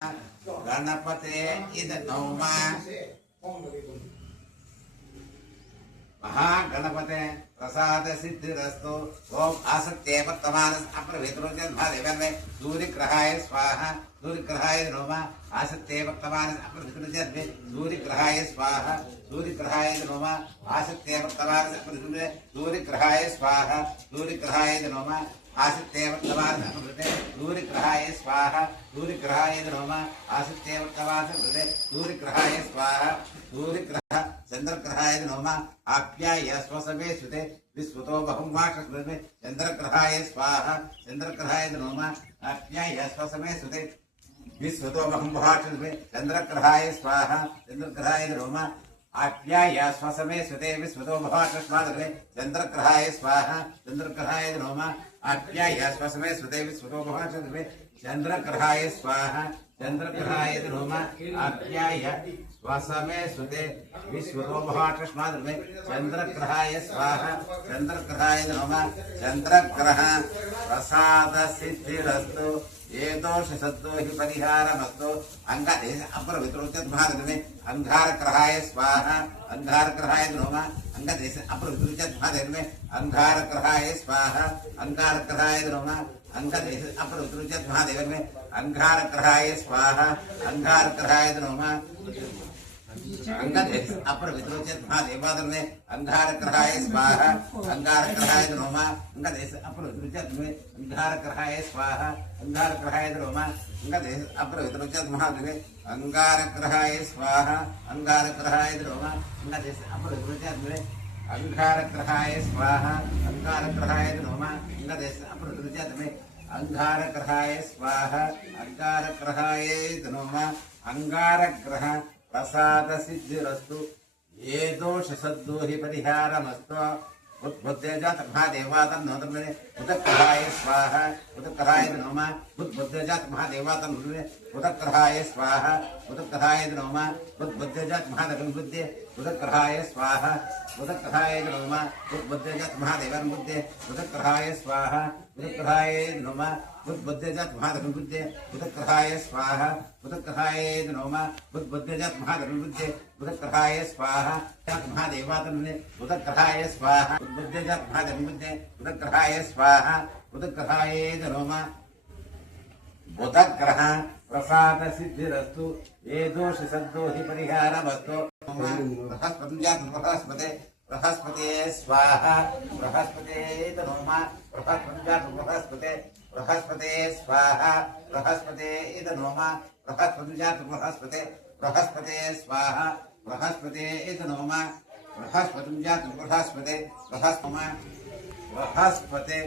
गणपते इद नौमा महागणपते प्रसाद सिद्धिरस्तु ओम आसत्ये वर्तमानस अप्रवित्रोचन भादेवन्मे सूर्यग्रहाय स्वाहा सूर्यग्रहाय नमः आसत्ये वर्तमानस अप्रवित्रोचन सूर्यग्रहाय स्वाहा सूर्यग्रहाय नमः आसत्ये वर्तमानस अप्रवित्रोचन सूर्यग्रहाय स्वाहा सूर्यग्रहाय नमः आसत्ये वर्तमानस अप्रवित्रोचन सूर्यग्रहाय स्वाहा सूर्यग्रहाय नमः आसत्ये वर्तमानस अप्रवित्रोचन सूर्यग्रहाय स्वाहा सूर्यग्रह चंद्रग्रहाय नमः आप्याय स्वसमे सुते विश्वतो बहुमाशकृते चंद्रग्रहाय स्वाहा चंद्रग्रहाय नमः आप्याय स्वसमे सुते विश्वतो बहुमाशकृते चंद्रग्रहाय स्वाहा चंद्रग्रहाय नमः आप्याय स्वसमे सुते विश्वतो बहुमाशकृते चंद्रग्रहाय स्वाहा चंद्रग्रहाय नमः आप्याय स्वसमे सुते विश्वतो बहुमाशकृते चंद्रग्रहाय स्वाहा चंद्रग्रहाय नमः आप्याय स्वसमे सुते विश्वतोभाष्माद्मे चंद्रग्रहाय स्वाहा चंद्रग्रहाय नमः चंद्रग्रह प्रसाद सिद्धिरस्तु ये दोष सद्दो हि परिहारमस्तु अंगारे अपरवित्रोचत महादेवे अंगारग्रहाय स्वाहा अंगारग्रहाय नमः अंगदेश अपरवित्रोचत महादेवे अंगारग्रहाय स्वाहा अंगारग्रहाय नमः अंगदेश अपरवित्रोचत महादेवे अंगारग्रहाय स्वाहा अंगारग्रहाय नमः अंगदेश अपरवित्रोचत महादेवादने अंगारग्रहाय स्वाहा अंगारग्रहाय नमः अंगदेश अपरवित्रोचत अंगारग्रहाय स्वाहा अंगारग्रहाय नमः अंगदेश अपरवित्रोचत महादेवे अंगारग्रहाय स्वाहा अंगारग्रहाय नमः अंगदेश अपरवित्रोचत अंगारग्रहाय स्वाहा अंगारग्रहाय नमः अंगदेश अपरवित्रोचत अंगारग्रहाय स्वाहा अंगारग्रहाय नमः अंगारग्रह प्रसाद सिद्धिरस्तु ये दोष सद्दो हि परिहारमस्तु बुद्धेजात महादेवातम नोदमने उदकराय स्वाहा उदकराय नमः बुद्धेजात महादेवातम नोदमने उदकराय स्वाहा उदकराय नमः बुद्धेजात महादेवन बुद्धे उदकराय स्वाहा उदकराय नमः बुद्धेजात महादेवन बुद्धे उदकराय स्वाहा उदकराय नमः बुद्धेजात महादेवन बुद्धे उदकराय स्वाहा उदकराय नमः बुद्धेजात महादेवन बुद्धे उदकराय स्वाहा महादेवातमने उदकराय स्वाहा बुद्धेजात महादेवन बुद्धे उदकराय स्वाहा उदकराय नमः बुधग्रह प्रसाद सिद्धिरस्तु ये दोष सद्दो हि परिहारमस्तु बृहस्पते बृहस्पते स्वाहा बृहस्पते नमः बृहस्पते बृहस्पते स्वाहा बृहस्पते नमः बृहस्पते बृहस्पते स्वाहा बृहस्पते नमः बृहस्पते बृहस्पते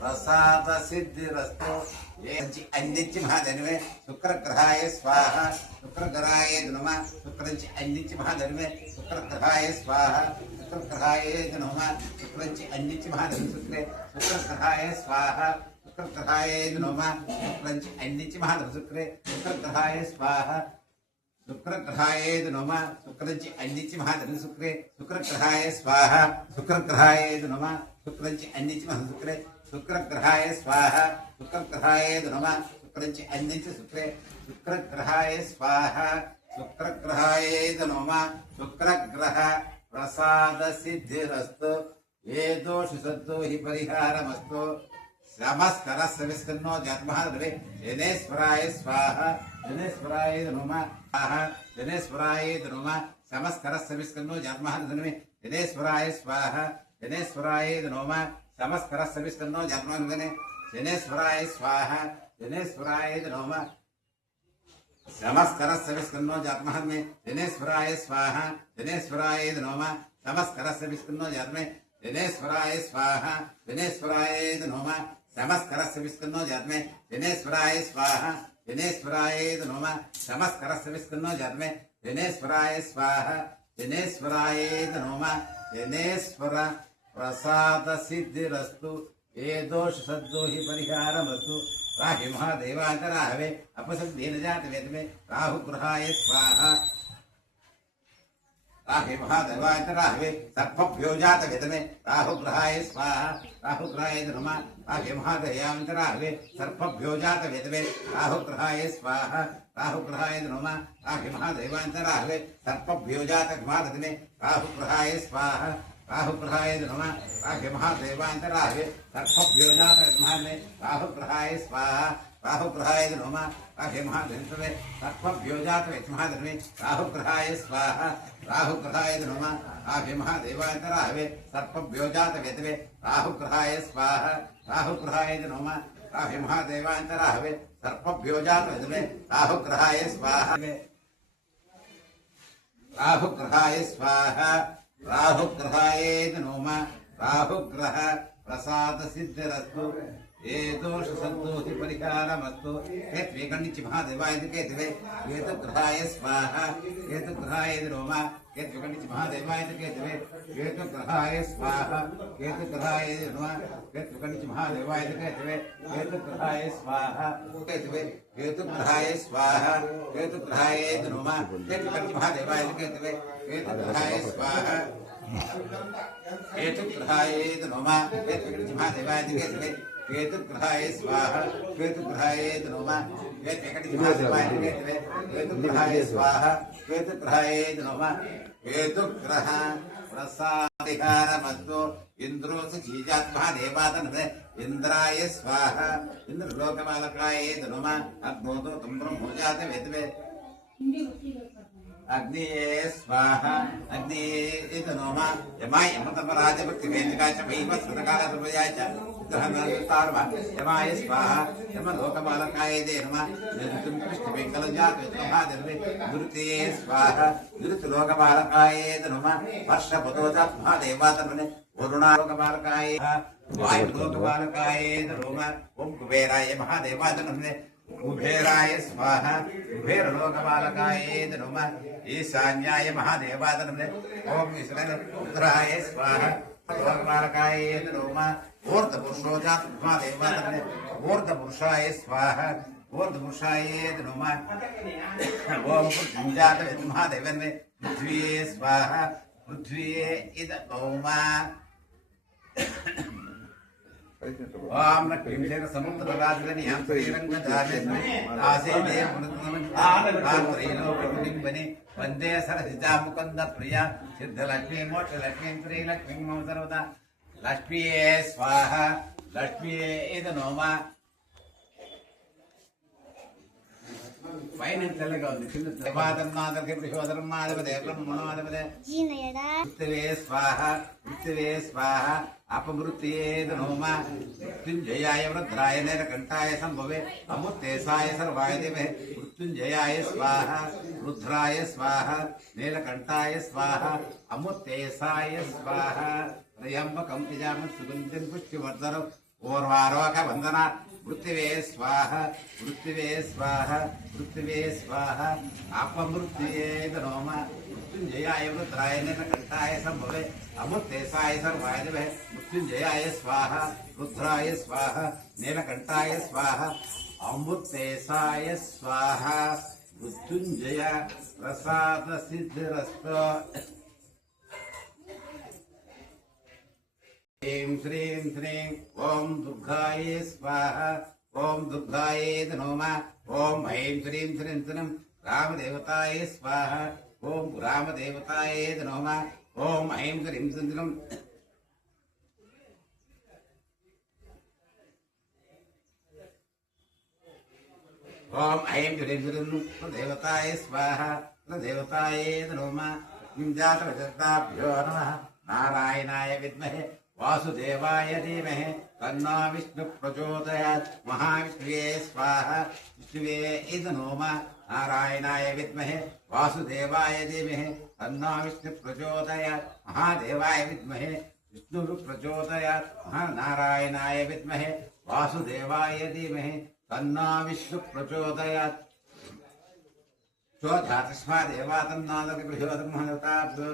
प्रसाद सिद्धिरस्तु अंदिंచి महाधन्वे शुक्रग्रहाय स्वाहा शुक्रग्रहाय नमः शुक्रंచి अंदिंచి महाधन्वे शुक्रग्रहाय स्वाहा शुक्रग्रहाय नमः शुक्रंచి अंदिंచి महाधन्वे शुक्रग्रहाय स्वाहा शुक्रग्रहाय नमः शुक्रंచి अंदिंచి महाधन्वे शुक्रग्रहाय स्वाहा शुक्रग्रहाय नमः शुक्रंచి अंदिंచి महाधन्वे शुक्रग्रहाय स्वाहा शुक्रग्रहाय नमः शुक्रंచి अंदिंచి महाधन्वे शुक्रग्रहाय स्वाहा शुक्रग्रहाय नमः शुक्रंచి अंदिंచి शुक्रग्रहाय स्वाहा शुक्रग्रहाय नमः शुक्रग्रह प्रसाद सिद्धिरस्तु ये दोष सद्दो हि परिहारमस्तु नमस्कार सविस्कन्नो जन्महाद्रे जनेश्वराय स्वाहा जनेश्वराय नमः स्वाहा जनेश्वराय नमः नमस्कार सविस्कन्नो जन्महाद्रे जनेश्वराय स्वाहा जनेश्वराय नमः नमस्कार सविस्कन्नो जन्महाद्रे जनेश्वराय स्वाहा जनेश्वराय नमः नमस्कार सविस्कन्नो जन्महाद्रे जनेश्वराय स्वाहा जनेश्वराय नमः नमस्कार सविस्कन्नो जन्मे जनेश्वराय स्वाहा जनेश्वराय नमः नमस्कार सविस्कन्नो जन्मे जनेश्वराय स्वाहा जनेश्वराय नमः नमस्कार सविस्कन्नो जन्मे जनेश्वराय स्वाहा जनेश्वराय नमः जनेश्वर प्रसाद सिद्धिरस्तु ये दोष सद्दो हि परिहारमस्तु राहि महादेवान्तराहवे अपसद्दीन जात वेदमे राहु गृहाय स्वाहा राहे महादेवान्तराहवे सर्पभ्यो जात वेदमे राहु गृहाय स्वाहा राहु गृहाय नमः आगे महादयान्तरावे सर्पभ्यो जातवेदवे राहुग्रहाय स्वाहा राहुग्रहाय नमः आगे महादेवान्तरावे सर्पभ्यो जातमादने राहुग्रहाय स्वाहा राहुग्रहाय नमः आगे महादेवान्तरावे सर्पभ्यो जातमादने राहुग्रहाय स्वाहा राहुग्रहाय नमः आगे महादेववे सर्पभ्यो जातवेदमादने राहुग्रहाय स्वाहा राहुग्रहाय नमः आगे महादेवान्तरावे सर्पभ्यो जातवेदवे राहुग्रहाय स्वाहा राहुग्रहाय नमः आगे महादेवान्तरावे सर्पभ्यो जातवेदवे राहुग्रहाय स्वाहा राहुग्रहाय स्वाहा राहुग्रहाय नमः राहुग्रह प्रसाद सिद्धिरस्तु ये दोष संतोषि परिहारमस्तु केतवे गणित महादेवाय केतवे केतुग्रहाय स्वाहा केतुग्रहाय नमः केतवे गणित महादेवाय केतवे केतुग्रहाय स्वाहा केतुग्रहाय नमः केतवे गणित महादेवाय केतवे केतुग्रहाय स्वाहा केतवे केतुग्रहाय स्वाहा केतुग्रहाय नमः केतवे गणित महादेवाय केतवे केतुग्रहाय स्वाहा केतुग्रहाय नमः केतवे गणित महादेवाय केतवे केतुग्रहाय स्वाहा केतुग्रहाय नमः केतुग्रहाय स्वाहा केतुग्रहाय नमः केतुग्रह प्रसादिहारमस्तु इंद्रो सचीजात्मा देवातनते इंद्राय स्वाहा इंद्रलोकपालकाय नमः अग्नोतो तं ब्रह्मोजाते वेदवे अग्निये स्वाहा अग्निये नमः यमाय यमतमराजभक्तिवेदिकाय च भीमस्वतकालसर्वयाय च यमाय स्वाहा यमलोकपालकाय ते नमः निरुतं कृष्णवेङ्कलजातवेदमहादेवे निरुतये स्वाहा निरुतलोकपालकाय ते नमः वर्षपदोजात्महादेवातनने वरुणालोकपालकाय वायुलोकपालकाय ते नमः ओं कुबेराय महादेवातनने कुबेराय स्वाहा कुबेरलोकपालकाय नमः ईशान्याय महादेवातनने ओं ईश्वराय स्वाहा लोकपालकाय नमः ऊर्ध्वपुरुषोजात महादेवातनने ऊर्ध्वपुरुषाय स्वाहा ऊर्ध्वपुरुषाय नमः ओं पृथ्वीजात महादेवने पृथ्वीये स्वाहा पृथ्वीये इद भौमा ओम नक्किंचन समुद्रराजनि यांत्रिरंगधारेस्मि आसे देवमुनिम्बनि वन्दे सरसिजा मुकुन्द प्रिया सिद्धलक्ष्मी मोक्षलक्ष्मी श्रीलक्ष्मी मम सर्वदा लक्ष्मीये स्वाहा लक्ष्मीये इद नमः పైన తెల్లగా ఉంది కింద దేవాదన్నాదర్కి ప్రచోదరమాదవదే బ్రహ్మణోదవదే మృత్యువే స్వాహ మృత్యువే స్వాహ అపమృత్యేద నమః మృత్యుంజయాయ వృద్ధాయ నీలకంఠాయ సంభవే అమృతేశాయ సర్వాయ దేవే మృత్యుంజయాయ స్వాహ రుద్రాయ స్వాహ నీలకంఠాయ స్వాహ అమృతేశాయ స్వాహ త్రయంబకం యజామహే సుగంధిం పుష్టివర్ధనం ఓర్వారోక వందనా पृथ्वे स्वाहा पृथ्वे स्वाहा पृथ्वे स्वाहा अपमृत्युये नमः मृत्युंजयाय रुद्राय नीलकंठाय संभवे अमृतेशाय सर्वाय देवे मृत्युंजयाय स्वाहा रुद्राय स्वाहा नीलकंठाय स्वाहा अमृतेशाय स्वाहा मृत्युंजय प्रसाद सिद्धिरस्तु ह्रीं श्रीं श्रीं ओम दुर्गाय स्वाहा ओम दुर्गाय नमः ओम ऐं श्रीं श्रीं श्रीं रामदेवताय स्वाहा ओम रामदेवताय नमः ओम ऐं श्रीं श्रीं श्रीं ओम ऐं श्रीं श्रीं देवताय स्वाहा देवताय नमः जातवेदाभ्यो नमः नारायणाय विद्महे वासुदेवाय धीमहि तन्नो विष्णु प्रचोदयात् महाविष्णुवे स्वाहा विष्णुवे इद नमः नारायणाय विद्महे वासुदेवाय धीमहि तन्नो विष्णु प्रचोदयात् महादेवाय विद्महे विष्णु प्रचोदयात् महानारायणाय विद्महे वासुदेवाय धीमहि तन्नो विष्णु प्रचोदयात् चोजातस्मा देवातन्नादर्भ्यो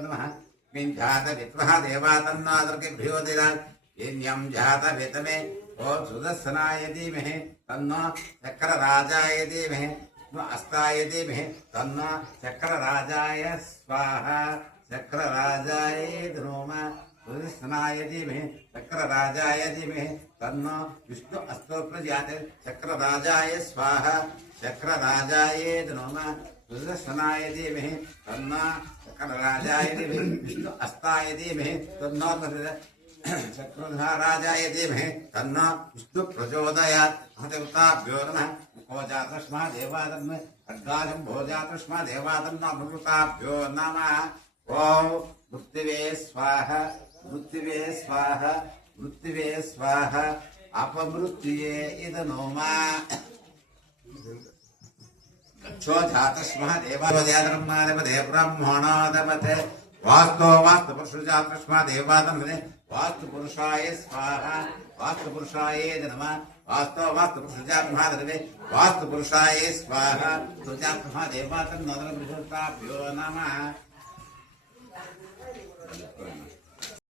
नमः जात विद्मः देवातन्नादर्भ्यो दिरात् यं जात वितमे ओम सुदर्शनाय धीमहि तन्नो चक्रराजाय धीमहि अस्ताय धीमहि तन्नो चक्रराजाय स्वाहा चक्रराजाय नमः सुदर्शनाय धीमहि चक्रराजाय धीमहि तन्नो विष्णु अस्तो प्रजाते चक्रराजाय स्वाहा चक्रराजाय नमः सुदर्शनाय धीमहि तन्नो चक्रराजाय धीमहि विष्णु अस्ताय धीमहि तन्नो चक्रराजाय धीमहि तन्नो विष्णु प्रचोदयात् देवताभ्यो नमः को जातस्मा देवादम् खड्गाजं भोजातस्मा देवादम् अमृताभ्यो नमः ओम मृत्युवे स्वाहा मृत्युवे स्वाहा मृत्युवे स्वाहा अपमृत्युये इदनोमा गच्छो जातस्मः देवादयाधर्मादपदे ब्रह्मणोदपते वास्तो वास्तुपुरुषजातस्मः देवादपदे वास्तुपुरुषाय स्वाहा वास्तुपुरुषाय नमः वास्तो वास्तुपुरुषजातमहादेवे वास्तुपुरुषाय स्वाहा सुजातमः देवादं नदनपुरुषाभ्यो नमः